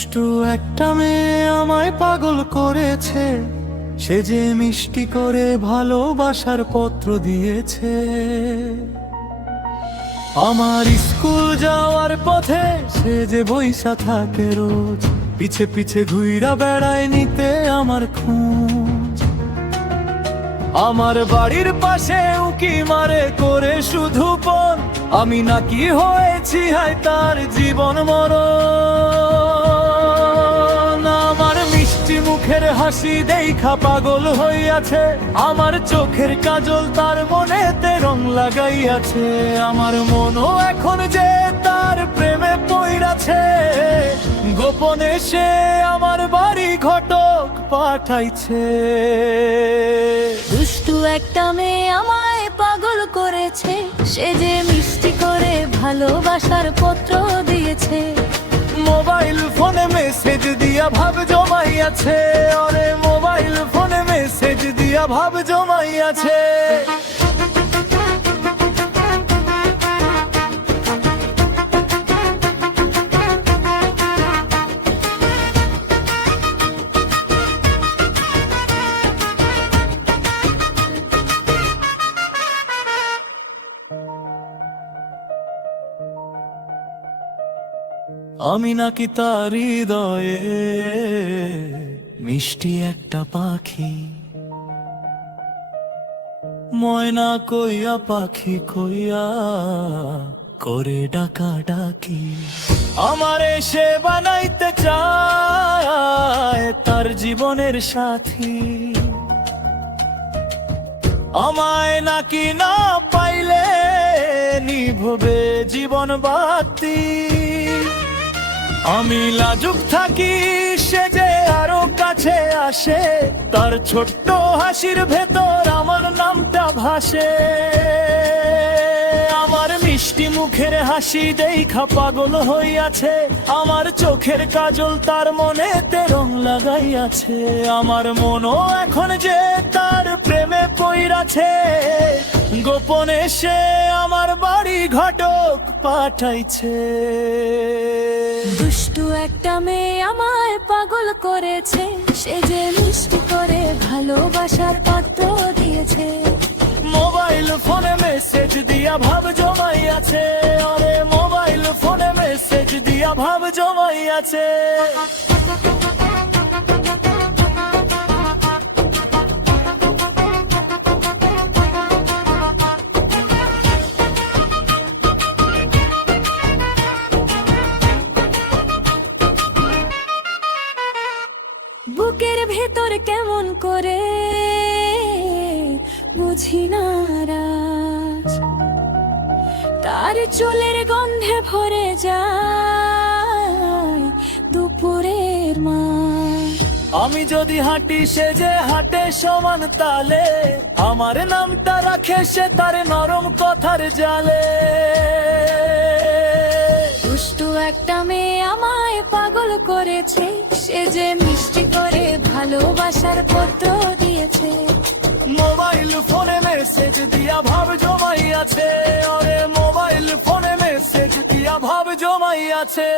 দুষ্টু একটা মেয়ে আমায় পাগল করেছে, সে যে মিষ্টি করে ভালোবাসার পত্র দিয়েছে। আমার স্কুল যাওয়ার পথে সে যে বইসা থাকে রোজ, পিছে পিছে ঘুইরা বেড়ায় নিতে আমার খোঁজ। আমার বাড়ির পাশে উকি মারে করে শুধু পণ, আমি নাকি হয়েছি হায় তার জীবন মরণ। আমার মিষ্টি মুখের হাসি দেখা পাগল হইয়াছে, আমার চোখের কাজল তার মনেতে রং লাগাইয়াছে। আমার মনও এখন যে তার প্রেমে পইড়াছে, গোপনে সে আমার বাড়ি ঘটক পাঠাইছে। দুষ্টু একটা মেয়ে আমায় পাগল করেছে, সে যে মিষ্টি করে ভালোবাসার পত্র দিয়েছে। মোবাইল ফোনে মেসেজ দিয়া ভাব জমাইয়াছে, আরে মোবাইল ফোনে মেসেজ দিয়া ভাব জমাইয়াছে। আমি নাকি তার হৃদয়ে মিষ্টি একটা পাখি, ময়না কইয়া পাখি কইয়া করে ডাকা ডাকি। আমারে সে বানাইতে চায় তার জীবনের সাথী, আমায় নাকি না পাইলে নিভবে জীবন বাতি। আমি লাজুক থাকি সে যে আরো কাছে আসে, তার ছোট্ট হাসির ভেতর আমার নামটা ভাসে। আমার মিষ্টি মুখের হাসি দেখা পাগল হইয়াছে, আমার চোখের কাজল তার মনেতে রং লাগাইয়াছে। আমার মনও এখন যে তার প্রেমে পইড়াছে, গোপনে সে আমার বাড়ি ঘটক পাঠাইছে। দুষ্টু একটা মেয়ে আমায় পাগল করেছে, সে যে মিষ্টি করে ভালোবাসার পত্র দিয়েছে। মোবাইল ফোনে মেসেজ দিয়া ভাব জমাইয়াছে, আরে মোবাইল ফোনে মেসেজ দিয়া ভাব জমাইয়াছে। বুকের ভেতর কেমন করে বুঝি না রাজ, তার চুলের গন্ধে ভরে যায় দুপুরের মাছ। আমি যদি হাঁটি সে যে হাঁটে সমান তালে, আমার নামটা রাখে সে তার নরম কথার জালে। দুষ্টু একটা মেয়ে আমায় পাগল করেছে, সে যে মিষ্টি করে ভালোবাসার পত্র দিয়েছে। মোবাইল ফোনে মেসেজ দিয়া ভাব জমাইয়াছে, আরে মোবাইল ফোনে মেসেজ দিয়া ভাব জমাইয়াছে।